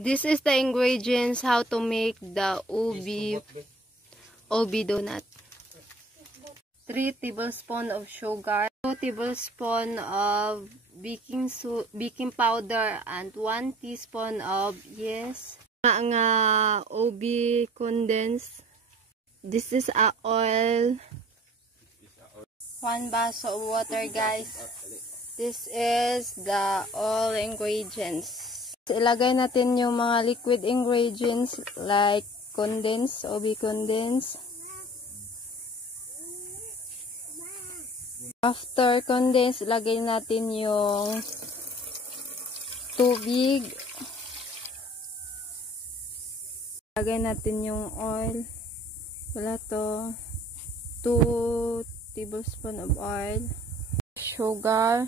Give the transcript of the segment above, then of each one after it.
This is the ingredients how to make the OB donut. 3 tablespoons of sugar, 2 tablespoons of baking powder, and 1 teaspoon of nga OB condensed. This is a oil. 1 baso of water, guys. This is the all ingredients. Ilagay natin yung mga liquid ingredients like condensed, OB condensed. After condensed, ilagay natin yung tubig. Ilagay natin yung oil. Wala to. 2 tablespoons of oil. Sugar.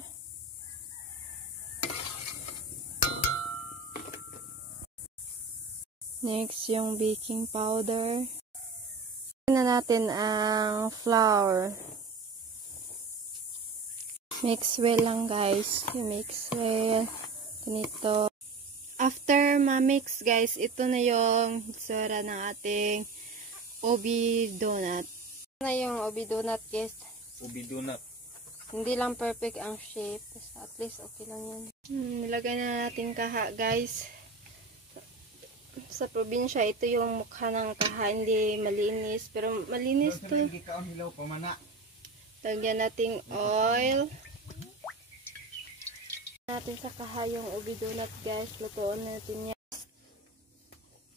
Next, yung baking powder. Ilagay na natin ang flour. Mix well lang, guys. Mix well. Ganito. After ma-mix, guys, ito na yung hitsura ng ating OB donut. Ito na yung OB donut, guys. OB donut. Hindi lang perfect ang shape. At least okay lang yan. Nilagay na natin kaha, guys. Sa probinsya, ito yung mukha ng kaha. Hindi malinis. Pero malinis to. Lagyan natin oil. Natin sa kaha yung OB donut, guys. Lutuin natin yan.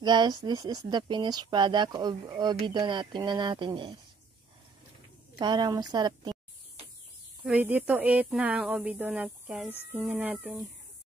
Guys, this is the finished product of OB donut. Tingnan natin, guys. Parang masarap tingnan. Ready to eat na ang OB donut, guys. Tingnan natin.